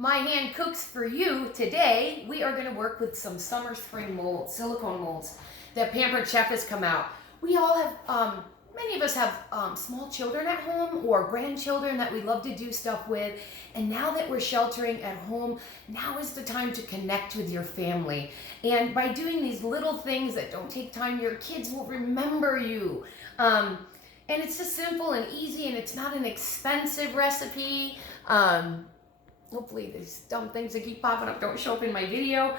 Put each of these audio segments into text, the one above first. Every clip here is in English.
My Hand Cooks for You. Today, we are going to work with some summer spring molds, silicone molds that Pampered Chef has come out. We all have, many of us have small children at home or grandchildren that we love to do stuff with. And now that we're sheltering at home, now is the time to connect with your family. And by doing these little things that don't take time, your kids will remember you. And it's just simple and easy, and it's not an expensive recipe. Hopefully these dumb things that keep popping up don't show up in my video.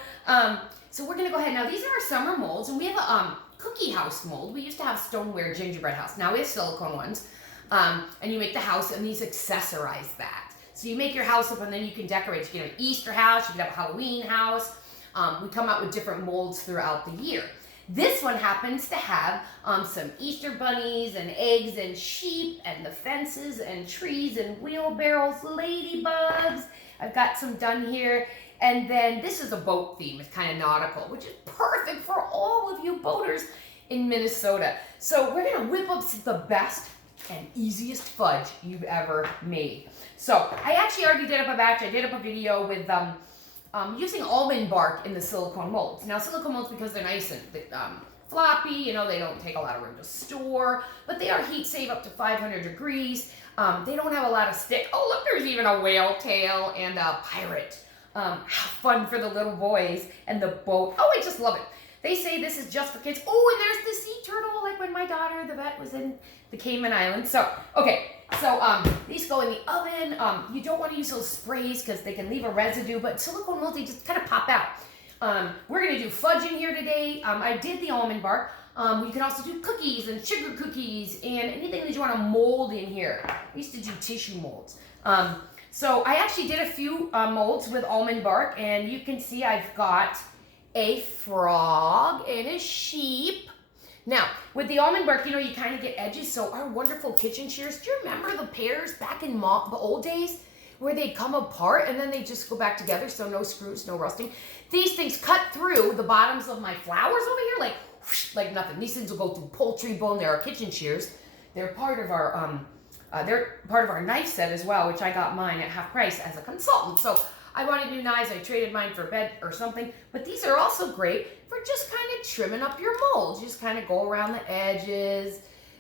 So we're gonna go ahead. Now these are our summer molds, and we have a cookie house mold. We used to have stoneware gingerbread house. Now we have silicone ones. And you make the house, and these accessorize that. So you make your house up, and then you can decorate. You can have an Easter house, you can have a Halloween house. We come out with different molds throughout the year. This one happens to have some Easter bunnies and eggs and sheep and the fences and trees and wheelbarrows, ladybugs. I've got some done here. And then this is a boat theme. It's kind of nautical, which is perfect for all of you boaters in Minnesota. So we're going to whip up the best and easiest fudge you've ever made. So I actually already did up a batch. I did up a video with using almond bark in the silicone molds. Now silicone molds, because they're nice and floppy, you know, they don't take a lot of room to store, but they are heat safe up to 500 degrees. They don't have a lot of stick. Oh, look, there's even a whale tail and a pirate. How fun for the little boys and the boat. Oh, I just love it. They say this is just for kids. Oh, and there's the sea turtle, like when my daughter, the vet, was in the Cayman Islands. So, okay. So these go in the oven. You don't want to use those sprays because they can leave a residue, but silicone molds, they just kind of pop out. We're going to do fudge in here today. I did the almond bark. You can also do cookies and sugar cookies and anything that you want to mold in here. We used to do tissue molds. So I actually did a few molds with almond bark, and you can see I've got a frog and a sheep. Now, with the almond bark, you know, you kind of get edges. So our wonderful kitchen shears, do you remember the pears back in the old days where they'd come apart and then they just go back together? So no screws, no rusting. These things cut through the bottoms of my flowers over here like whoosh, like nothing. These things will go through poultry bone. They're our kitchen shears. They're part of our knife set as well, which I got mine at half price as a consultant. So I wanted new knives. I traded mine for a bed or something. But these are also great for just kind of trimming up your molds. You just kind of go around the edges,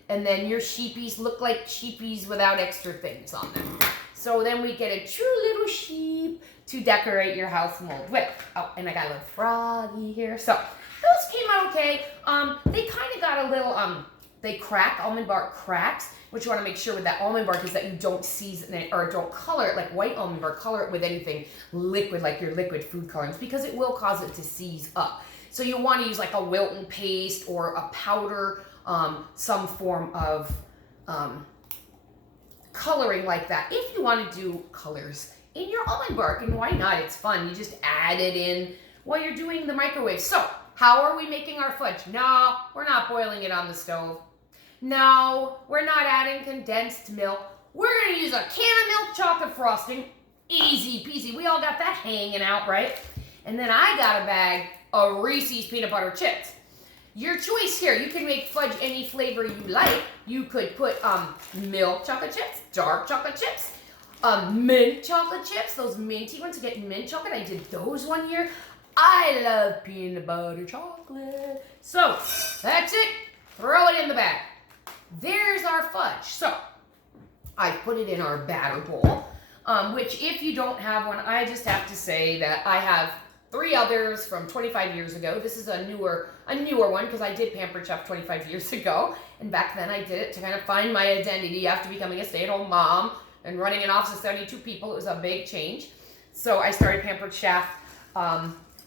and then your sheepies look like sheepies without extra things on them. So then we get a true little sheep to decorate your house mold with. Oh, and I got a little froggy here. So those came out okay. They kind of got a little, they crack, almond bark cracks. What you want to make sure with that almond bark is that you don't season it or don't color it like white almond bark. Color it with anything liquid, like your liquid food colorings, because it will cause it to seize up. So you want to use like a Wilton paste or a powder, some form of coloring like that. If you want to do colors in your almond bark, and why not? It's fun. You just add it in while you're doing the microwave. So how are we making our fudge? No, we're not boiling it on the stove. No, we're not adding condensed milk. We're going to use a can of milk chocolate frosting. Easy peasy. We all got that hanging out, right? And then I got a bag of Reese's peanut butter chips. Your choice here. You can make fudge any flavor you like. You could put milk chocolate chips, dark chocolate chips, mint chocolate chips, those minty ones. You get mint chocolate. I did those one year. I love peanut butter chocolate. So that's it. Throw it in the bag. There's our fudge. So I put it in our batter bowl, which if you don't have one, I just have to say that I have 3 others from 25 years ago. This is a newer one because I did Pampered Chef 25 years ago. And back then I did it to kind of find my identity after becoming a stay-at-home mom and running an office of 72 people. It was a big change. So I started Pampered Chef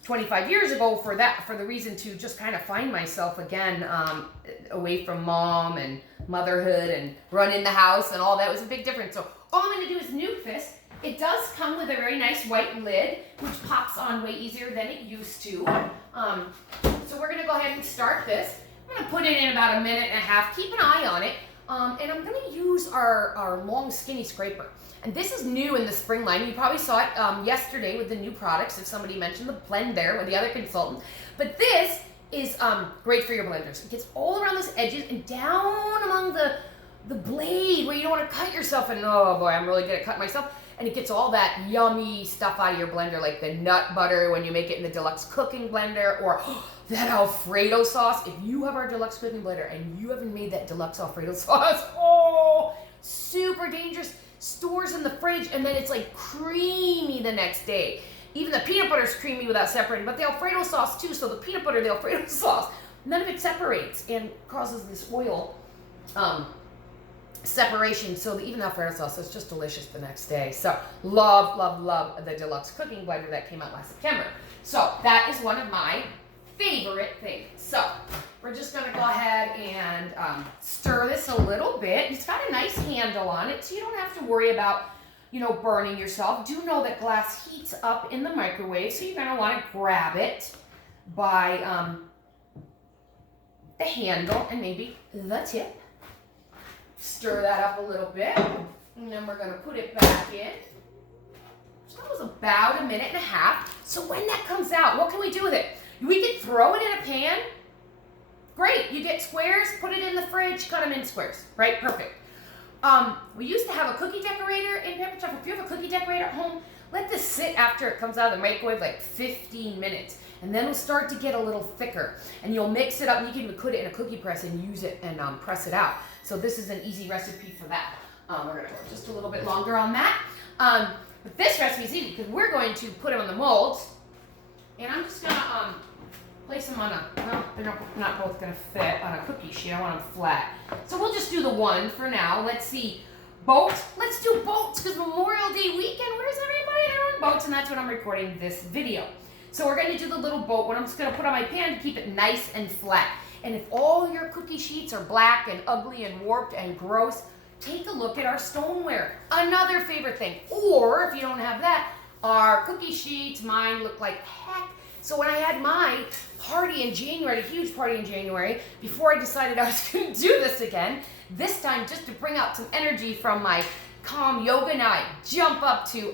25 years ago for the reason to just kind of find myself again, away from mom and motherhood and running the house and all that. It was a big difference. So all I'm going to do is nuke this. It does come with a very nice white lid, which pops on way easier than it used to. So we're going to go ahead and start this. I'm going to put it in about 1.5 minutes. Keep an eye on it. And I'm going to use our long skinny scraper. And this is new in the spring line. You probably saw it yesterday with the new products, if somebody mentioned the blend there with the other consultant. But this is great for your blenders. It gets all around those edges and down among the the blade where you don't want to cut yourself, and oh boy, I'm really good at cutting myself. And it gets all that yummy stuff out of your blender, like the nut butter when you make it in the deluxe cooking blender, or that Alfredo sauce. If you have our deluxe cooking blender and you haven't made that deluxe Alfredo sauce, oh, super dangerous. Stores in the fridge, and then it's like creamy the next day. Even the peanut butter is creamy without separating, but the Alfredo sauce too. So the peanut butter, the Alfredo sauce, none of it separates and causes this oil separation. So even the Alfredo sauce is just delicious the next day. So love, love, love the deluxe cooking blender that came out last September. So that is one of my favorite things. So we're just going to go ahead and stir this a little bit. It's got a nice handle on it, so you don't have to worry about, burning yourself. Do know that glass heats up in the microwave, so you're going to want to grab it by the handle and maybe the tip. Stir that up a little bit, and then we're going to put it back in. So that was about a minute and a half. So when that comes out, what can we do with it? We could throw it in a pan. Great, you get squares, put it in the fridge, cut them in squares, right? Perfect. We used to have a cookie decorator in Pampered Chef. If you have a cookie decorator at home, let this sit after it comes out of the microwave like 15 minutes. And then it'll start to get a little thicker. And you'll mix it up, and you can even put it in a cookie press and use it and press it out. So this is an easy recipe for that. We're gonna go just a little bit longer on that. But this recipe is easy because we're going to put them on the molds. And I'm just gonna place them on they're not both gonna fit on a cookie sheet. I want them flat. So we'll just do the one for now. Let's see, boat. Let's do boats because Memorial Day weekend, where's everybody? They're on boats, and that's when I'm recording this video. So we're gonna do the little boat one. I'm just gonna put on my pan to keep it nice and flat. And if all your cookie sheets are black and ugly and warped and gross, take a look at our stoneware. Another favorite thing. Or if you don't have that, our cookie sheets, mine look like heck. So when I had my party in January, a huge party in January, before I decided I was going to do this again, this time just to bring out some energy from my calm yoga, now I jump up to